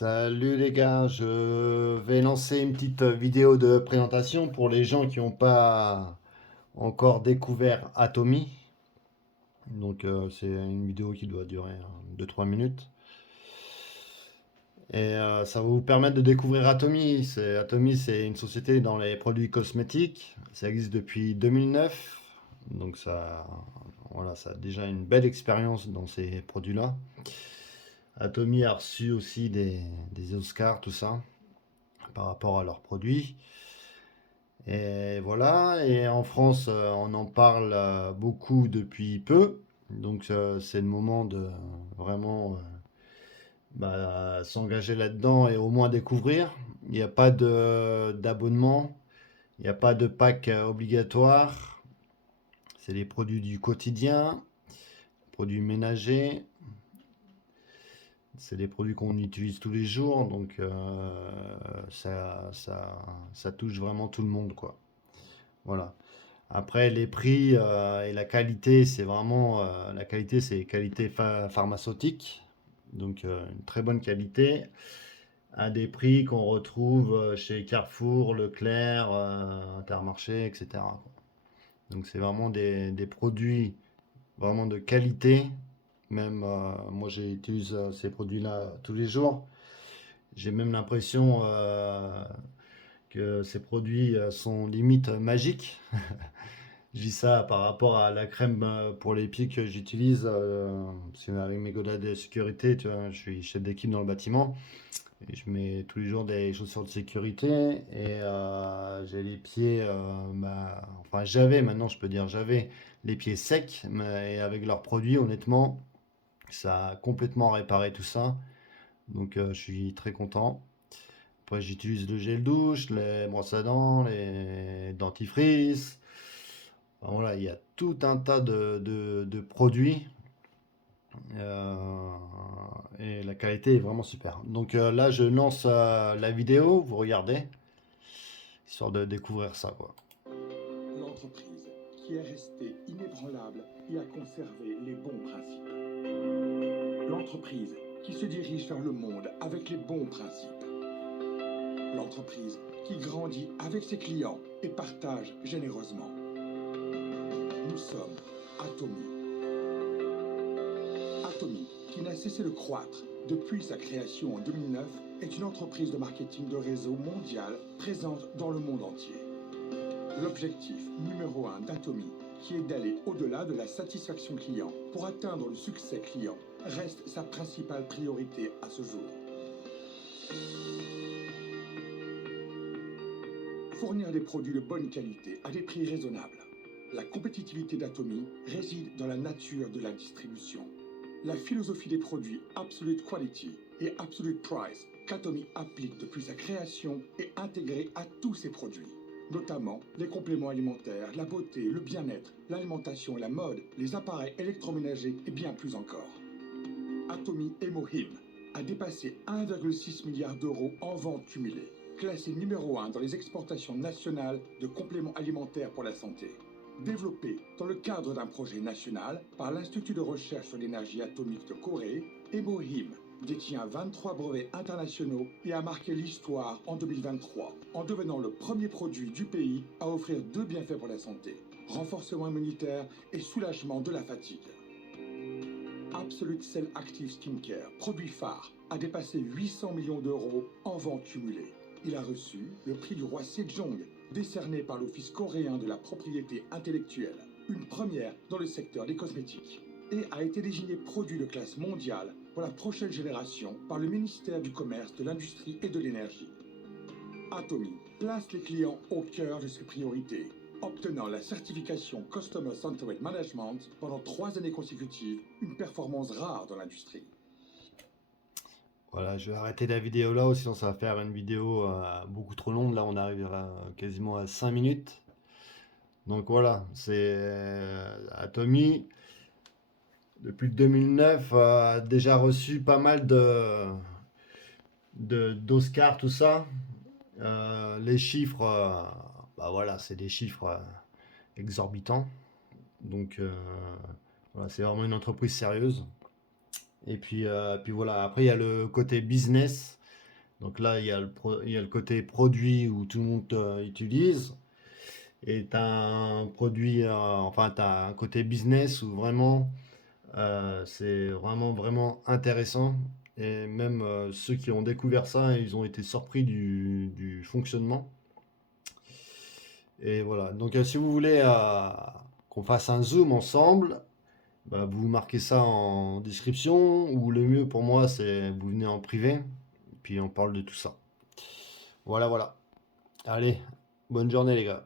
Salut les gars, je vais lancer une petite vidéo de présentation pour les gens qui n'ont pas encore découvert Atomy. Donc c'est une vidéo qui doit durer 2-3 minutes. Et ça va vous permettre de découvrir Atomy. Atomy, c'est une société dans les produits cosmétiques. Ça existe depuis 2009. Donc voilà, ça a déjà une belle expérience dans ces produits-là. Atomy a reçu aussi des Oscars, tout ça, par rapport à leurs produits. Et voilà, et en France, on en parle beaucoup depuis peu. Donc c'est le moment de vraiment s'engager là-dedans et au moins découvrir. Il n'y a pas d'abonnement, il n'y a pas de pack obligatoire. C'est les produits du quotidien, produits ménagers. C'est des produits qu'on utilise tous les jours, donc ça touche vraiment tout le monde, quoi. Voilà. Après, les prix et la qualité, c'est vraiment la qualité, c'est qualité pharmaceutique, donc une très bonne qualité à des prix qu'on retrouve chez Carrefour, Leclerc, Intermarché, etc. Donc c'est vraiment des produits vraiment de qualité. Même moi, j'utilise ces produits-là tous les jours. J'ai même l'impression que ces produits sont limite magiques. Je dis ça par rapport à la crème pour les pieds que j'utilise. Parce qu'avec mes godasses de sécurité, tu vois, je suis chef d'équipe dans le bâtiment. Et je mets tous les jours des chaussures de sécurité. Et j'ai les pieds. Enfin, maintenant je peux dire j'avais les pieds secs. Et avec leurs produits, honnêtement, ça a complètement réparé tout ça. Donc je suis très content. Après, j'utilise le gel douche, les brosses à dents, les dentifrices. Enfin, voilà, il y a tout un tas de produits euh, et la qualité est vraiment super. Donc là, je lance la vidéo, vous regardez, histoire de découvrir ça, quoi. L'entreprise qui est restée inébranlable et a conservé les bons principes. L'entreprise qui se dirige vers le monde avec les bons principes. L'entreprise qui grandit avec ses clients et partage généreusement. Nous sommes Atomy. Atomy, qui n'a cessé de croître depuis sa création en 2009, est une entreprise de marketing de réseau mondial présente dans le monde entier. L'objectif numéro 1 d'Atomy, qui est d'aller au-delà de la satisfaction client pour atteindre le succès client, reste sa principale priorité à ce jour. Fournir des produits de bonne qualité à des prix raisonnables. La compétitivité d'Atomy réside dans la nature de la distribution. La philosophie des produits Absolute Quality et Absolute Price qu'Atomy applique depuis sa création est intégrée à tous ses produits, notamment les compléments alimentaires, la beauté, le bien-être, l'alimentation et la mode, les appareils électroménagers et bien plus encore. Atomy Emohim a dépassé 1,6 milliard d'euros en ventes cumulées, classé numéro 1 dans les exportations nationales de compléments alimentaires pour la santé. Développé dans le cadre d'un projet national par l'Institut de recherche sur l'énergie atomique de Corée, Emohim détient 23 brevets internationaux et a marqué l'histoire en 2023 en devenant le premier produit du pays à offrir deux bienfaits pour la santé: renforcement immunitaire et soulagement de la fatigue. Absolute Cell Active Skincare, produit phare, a dépassé 800 millions d'euros en ventes cumulées. Il a reçu le prix du roi Sejong, décerné par l'Office coréen de la propriété intellectuelle, une première dans le secteur des cosmétiques, et a été désigné produit de classe mondiale pour la prochaine génération par le ministère du Commerce, de l'Industrie et de l'Énergie. Atomy place les clients au cœur de ses priorités, obtenant la certification Customer Centered Management pendant 3 années consécutives, une performance rare dans l'industrie. Voilà, je vais arrêter la vidéo là, sinon ça va faire une vidéo beaucoup trop longue. Là, on arrive quasiment à 5 minutes. Donc voilà, c'est Atomy. Depuis 2009, a déjà reçu pas mal d'Oscars, tout ça. Les chiffres, voilà, c'est des chiffres exorbitants. Donc voilà, c'est vraiment une entreprise sérieuse. Et puis voilà, après il y a le côté business. Donc là, il y a le côté produit où tout le monde utilise. Et tu as un produit, enfin, tu as un côté business où vraiment, c'est vraiment, vraiment intéressant. Et même ceux qui ont découvert ça, ils ont été surpris du fonctionnement. Et voilà. Donc, si vous voulez qu'on fasse un zoom ensemble, bah, vous marquez ça en description. Ou le mieux pour moi, c'est vous venez en privé. Puis on parle de tout ça. Voilà, voilà. Allez, bonne journée les gars.